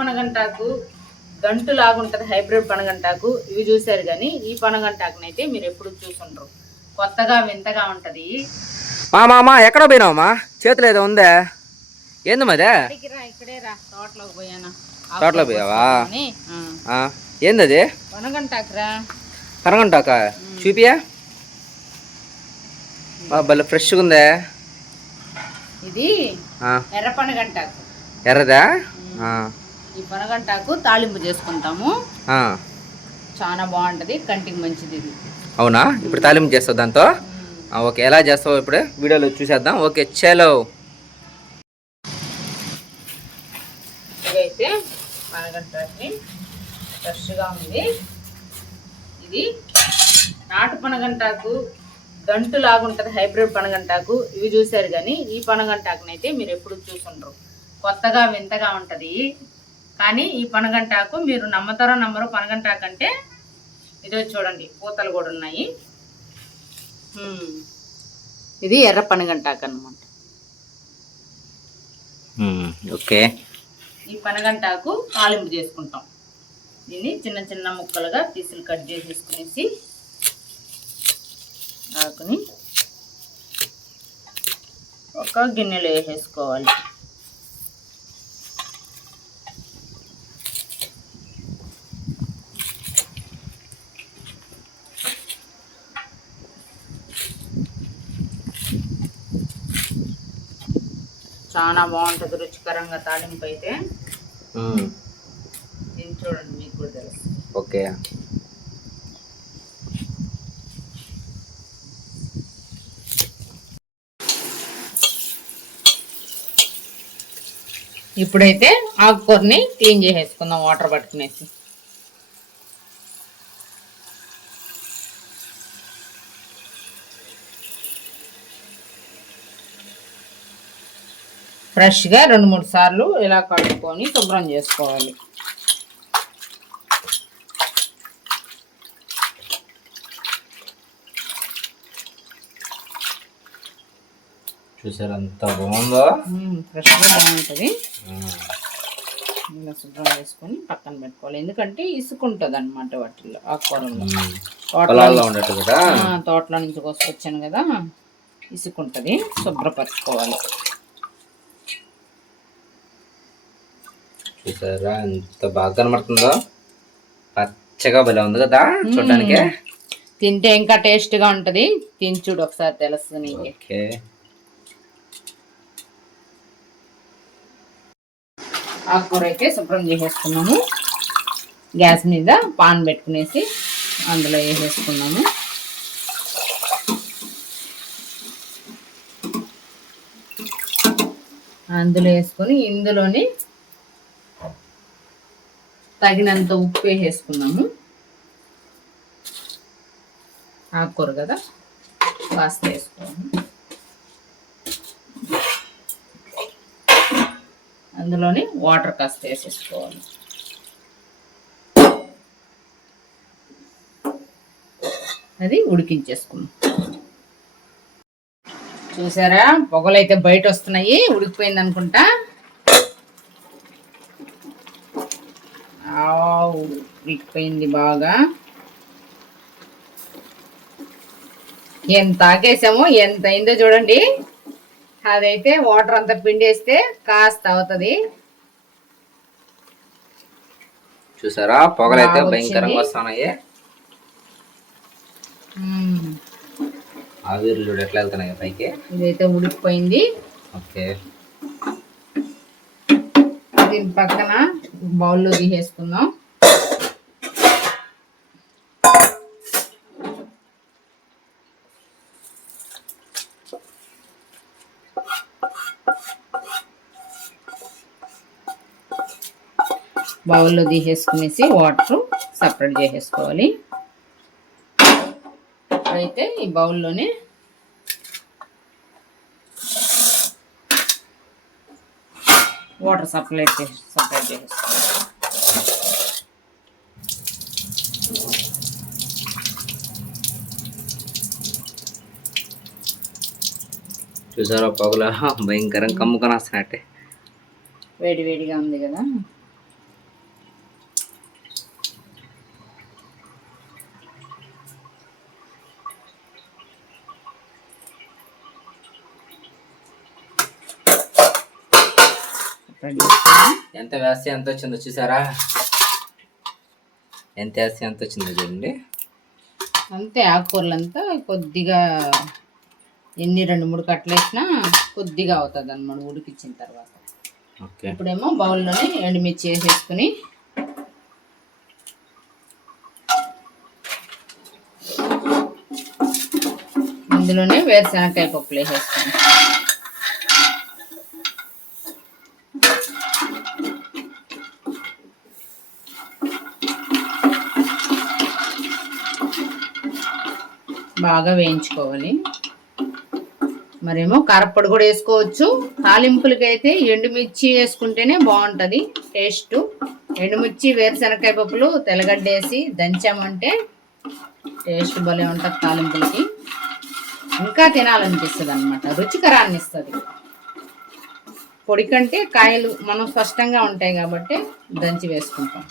పనగంటాకు గంటు లాగుంటుంది, hybrid పనగంటాకు. ఇవి చూసారు కానీ ఈ పనగంటాకునైతే మీరు ఎప్పుడు చూసుండ్రు. కొత్తగా వింతగా ఉంటుంది. మామా ఎక్కడ పోయినావమ్మా? చేతులు ఏదో ఉందే, ఏంది మదే? ఇక్కడే రా, తోటలోకి పోయాను. తోటలో పోయావా? ఏంది అది? పనగంటాకురా. పనగంటాక చూపియా, భలే ఫ్రెష్గా ఉందే. ఇది ఎర్ర పనగంటాకు. ఎర్రదా? ఈ పనగంటాకు తాలింపు చేసుకుంటాము, చాలా బాగుంటది, కంటికి మంచిది ఇది. అవునా? ఇప్పుడు తాలింపు చేస్తావు దాంతో? ఓకే, ఎలా చేస్తావు ఇప్పుడు వీడియోలో చూసేద్దాం. ఓకే చలో. ఇదైతే పనగంటాకి ఫ్రెష్గా ఉంది. ఇది నాటు పనగంటాకు గంటు లాగుంటుంది, హైబ్రిడ్ పనగంటాకు. ఇవి చూసారు కానీ ఈ పనగంటాకునైతే మీరు ఎప్పుడు చూసుండ్రు. కొత్తగా వింతగా ఉంటుంది. కానీ ఈ పనగంటాకు మీరు నమ్మతారో నమ్మరో, పనగంటాకు అంటే ఇదో చూడండి, పూతలు కూడా ఉన్నాయి. ఇది ఎర్ర పనగంటాకు అన్నమాట. ఓకే, ఈ పనగంటాకు తాలింపు చేసుకుంటాం. దీన్ని చిన్న చిన్న ముక్కలుగా పీసులు కట్ చేసేసుకునేసి ఆకుని ఒక గిన్నెలో వేసేసుకోవాలి. చాలా బాగుంటుంది రుచికరంగా తాలింపు అయితే. దీన్ని చూడండి, మీకు కూడా తెలుసు. ఓకే, ఇప్పుడైతే ఆకుకూరని క్లీన్ చేసేసుకుందాం వాటర్ పట్టుకునేసి. ఫ్రెష్గా 2-3 సార్లు ఇలా కడుక్కొని శుభ్రం చేసుకోవాలి. చూసారు ఎంత బాగుందో, ఫ్రెష్గా బాగుంటుంది. ఇలా శుభ్రం చేసుకొని పక్కన పెట్టుకోవాలి, ఎందుకంటే ఇసుకుంటుంది అనమాట వాటిల్లో, ఆకుకూరలో. తోటలో నుంచి కోసుకొచ్చాను కదా, ఇసుకుంటుంది, శుభ్రపరచుకోవాలి. చూసారా ఎంత బాగా కనబడుతుందో, పచ్చగా భలే ఉంది కదా చూడడానికి. తింటే ఇంకా టేస్ట్గా ఉంటుంది, తిని చూడు ఒకసారి తెలుస్తుంది. ఓకే, ఆకుకూర అయితే శుభ్రం చేసేసుకున్నాము. గ్యాస్ మీద పాన్ పెట్టుకునేసి అందులో వేసేసుకున్నాము. అందులో వేసుకొని ఇందులోని తగినంత ఉప్పు వేసేసుకున్నాము. ఆకుకూర కదా, కాస్త వేసుకోవాలి. అందులోని వాటర్ కాస్త వేసేసుకోవాలి. అది ఉడికించేసుకున్నాం. చూసారా, పొగలు అయితే బయట వస్తున్నాయి. ఉడికిపోయింది అనుకుంటా. ఉడికిపోయింది బాగా. ఎంత ఆకేసామో, ఎంత అయిందో చూడండి. అదైతే వాటర్ అంతా పిండేస్తే కాస్త అవుతుంది. చూసారా, పొగలైతే భయంకరంగా వస్తున్నాయి. ఆవిర్లు చూడు ఎట్లా వెళ్తున్నాయి పైకి. ఇదైతే ఉడికిపోయింది. ఓకే, దీని పక్కన బౌల్లో తీసేసుకుందాం. బౌల్లో తీసేసుకునేసి వాటర్ సపరేట్ చేసేసుకోవాలి. అయితే ఈ బౌల్లోనే వాటర్ సపరేట్ చేసేసుకోవాలి. చూసారా, పొగల భయంకరంగా కమ్ముకొని వస్తున్నట్టే. వేడి వేడిగా ఉంది కదా. సపరేట్ చేసుకున్నాం. ఎంత వేస్తే ఎంత వచ్చిందో చూసారా? ఎంత వేస్తే ఎంత వచ్చిందో చూడండి. అంతే, ఆకుకూరలంతా కొద్దిగా ఎన్ని 2-3 కట్టలు వేసినా కొద్దిగా అవుతుంది అన్నమాట ఉడికించిన తర్వాత. ఇప్పుడేమో బౌల్లోనే ఎండుమిర్చి వేసేసుకుని ఇందులోనే వేరుశనగకాయ పప్పులు వేసేసుకుని బాగా వేయించుకోవాలి. మరేమో కారప్పొడి కూడా వేసుకోవచ్చు. తాలింపులకి అయితే ఎండుమిర్చి వేసుకుంటేనే బాగుంటుంది టేస్ట్. ఎండుమిర్చి వేరుశనగకాయ పప్పులు తెల్లగడ్డ వేసి దంచామంటే టేస్ట్ భలే ఉంటుంది తాలింపులకి. ఇంకా తినాలనిపిస్తుంది అనమాట, రుచికరాన్ని ఇస్తుంది. పొడి కంటే కాయలు మనం స్పష్టంగా ఉంటాయి కాబట్టి దంచి వేసుకుంటాం.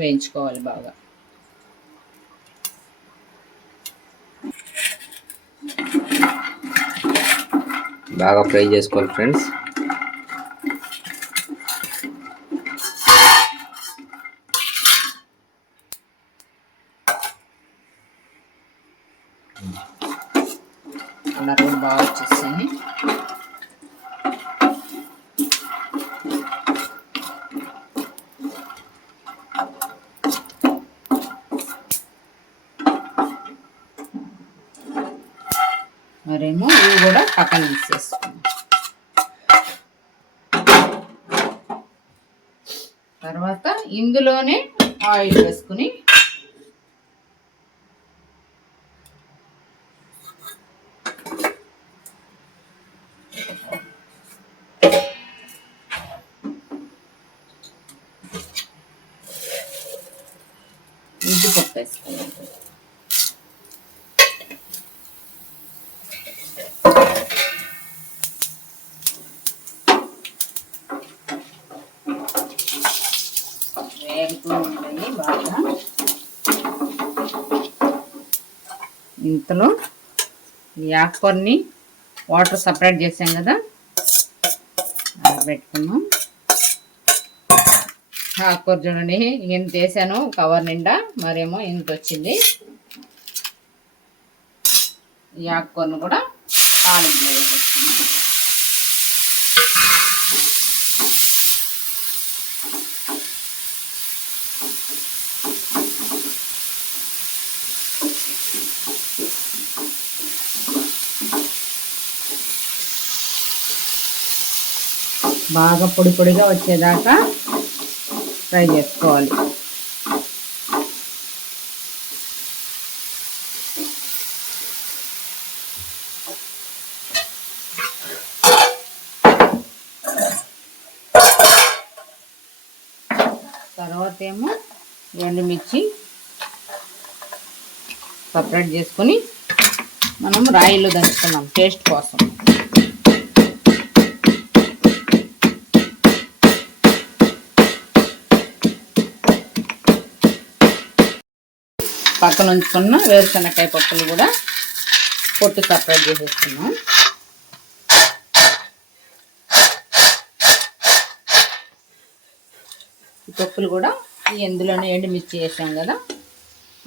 వేయించుకోవాలి బాగా. బాగా ఫ్రై చేసుకోవాలి ఫ్రెండ్స్. కలర్ బాగా వచ్చేసాయి. మరేమో ఇవి కూడా పక్కన తీసేసుకున్నాం. తర్వాత ఇందులోనే ఆయిల్ వేసుకుని ఉద్దిపప్పు వేసుకున్నాం. వేగుతూ ఉంటాయి బాగా. ఇంతలో ఈ ఆకుకూరని వాటర్ సపరేట్ చేసాం కదా, అది పెట్టుకున్నాం. ఆకుకూర చూడండి ఇంత వేసాను కవర్ నిండా, మరేమో ఇంత వచ్చింది. ఈ ఆకుకూరను కూడా తాలింపులో వేసేస్తున్నాం. బాగా పొడి పొడిగా వచ్చేదాకా ఫ్రై చేసుకోవాలి. తర్వాత ఏమో ఎండుమిర్చి సపరేట్ చేసుకొని మనం రాయిలో దంచుకున్నాం టేస్ట్ కోసం. పక్కన ఉంచుకున్న వేరుశనగకాయ పప్పులు కూడా పొట్టు సపరేట్ చేసేస్తున్నాం. ఈ పప్పులు కూడా ఎందులోనే ఎండుమిర్చి వేసాం కదా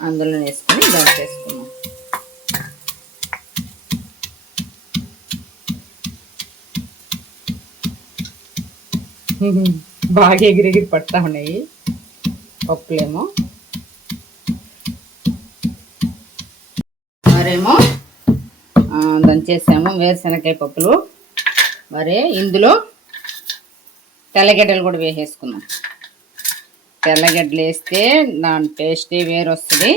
అందులో వేసుకొని దంచేసుకున్నాం. బాగా ఎగిరెగిరి పడతా ఉన్నాయి పప్పులేమో. మరేమో దంచేసాము వేరుశనగకాయ పప్పులు. మరి ఇందులో తెల్లగడ్డలు కూడా వేసేసుకున్నాం. తెల్లగడ్డలు వేస్తే దాని టేస్టే వేరు వస్తుంది.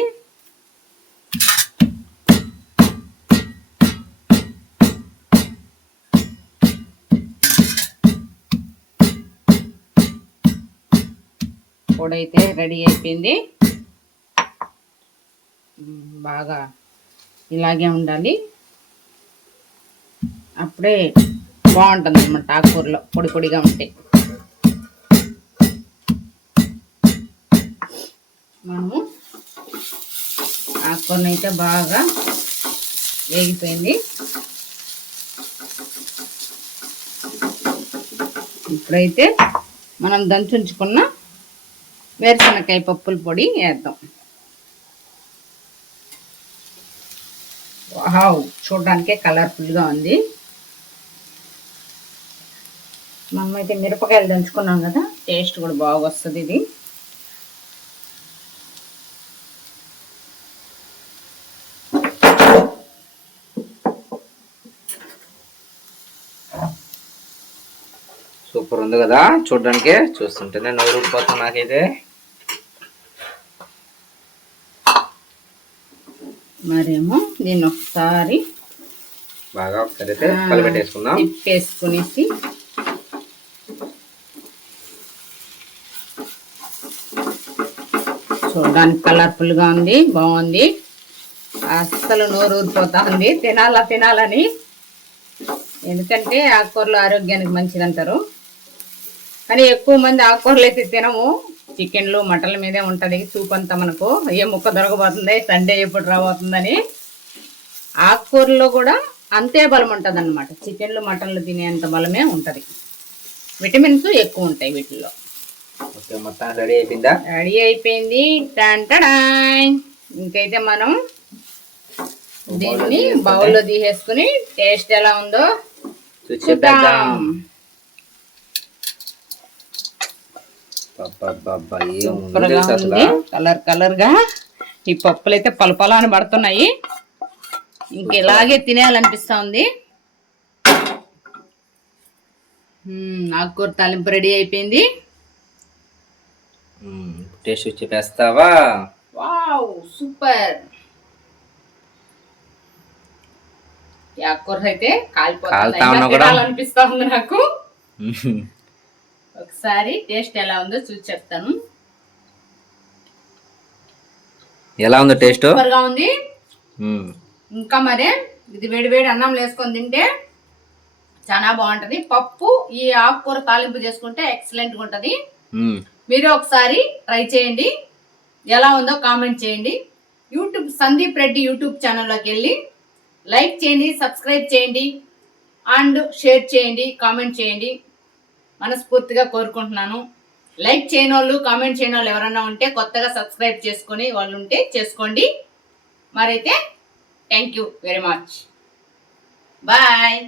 పొడి అయితే రెడీ అయిపోయింది. బాగా ఇలాగే ఉండాలి, అప్పుడే బాగుంటుంది అన్నమాట. ఆకుకూరలో పొడి పొడిగా ఉంటాయి. మనము ఆకుకూరని అయితే బాగా వేగిపోయింది. ఇప్పుడైతే మనం దంచుంచుకున్న వేరుశనగకాయ పప్పుల పొడి వేద్దాం. వావ్, చూడడానికే కలర్ఫుల్గా ఉంది. మనమైతే మిరపకాయలు దంచుకున్నాం కదా, టేస్ట్ కూడా బాగా వస్తుంది ఇది. సూపర్ ఉంది కదా చూడడానికి, చూస్తుంటేనే నోరు ఊడిపోతుంది నాకైతే. మరేమో దీన్ని ఒకసారి బాగా అయితే కలిపెట్టేసుకుందాం. తిప్పేసుకునేసి చూడడానికి కలర్ఫుల్గా ఉంది, బాగుంది. అస్సలు నోరు ఊరిపోతా ఉంది తినాలని. ఎందుకంటే ఆకుకూరలు ఆరోగ్యానికి మంచిది అంటారు, కానీ ఎక్కువ మంది ఆకుకూరలు అయితే తినము. చికెన్లు మటన్ల మీదే ఉంటుంది చూపు అంతా. మనకు ఏ ముక్క దొరకబోతుంది, సండే ఎప్పుడు రాబోతుందని. ఆకుకూరలో కూడా అంతే బలం ఉంటుంది అన్నమాట. చికెన్లు మటన్లు తినేంత బలమే ఉంటుంది, విటమిన్స్ ఎక్కువ ఉంటాయి వీటిల్లో. మొత్తం రెడీ అయిపోయిందా? రెడీ అయిపోయింది. టాంటాడాయ్. ఇంకైతే మనం దీన్ని బౌల్లో తీసేసుకుని టేస్ట్ ఎలా ఉందో చూద్దాం. సూపర్గా ఉంది, కలర్ గా. ఈ పప్పులు అయితే పలపలా అని పడుతున్నాయి. ఇంక ఇలాగే తినేయాలనిపిస్తా ఉంది. ఆకుకూర తాలింపు రెడీ అయిపోయింది. టేస్ట్ చెప్పేస్తావా? Wow, super. ఆకుకూర అయితే కాలిపోతా ఉంది నాకు. ఒకసారి టేస్ట్ ఎలా ఉందో చూసి చెప్తాను. ఎలా ఉందో టేస్ట్? సూపర్ గా ఉంది. ఇంకా మరే ఇది వేడి అన్నం వేసుకొని తింటే చాలా బాగుంటది. పప్పు ఈ ఆకుకూర తాలింపు చేసుకుంటే ఎక్సలెంట్ గా ఉంటది. మీరు ఒకసారి ట్రై చేయండి, ఎలా ఉందో కామెంట్ చేయండి. సందీప్ రెడ్డి యూట్యూబ్ ఛానల్లోకి వెళ్ళి లైక్ చేయండి, సబ్స్క్రైబ్ చేయండి, అండ్ షేర్ చేయండి, కామెంట్ చేయండి. మనస్ఫూర్తిగా కోరుకుంటున్నాను. లైక్ చేయని వాళ్ళు, కామెంట్ చేయని వాళ్ళు ఎవరన్నా ఉంటే కొత్తగా సబ్స్క్రైబ్ చేసుకొని వాళ్ళు ఉంటే చేసుకోండి. మరైతే thank you very much. Bye.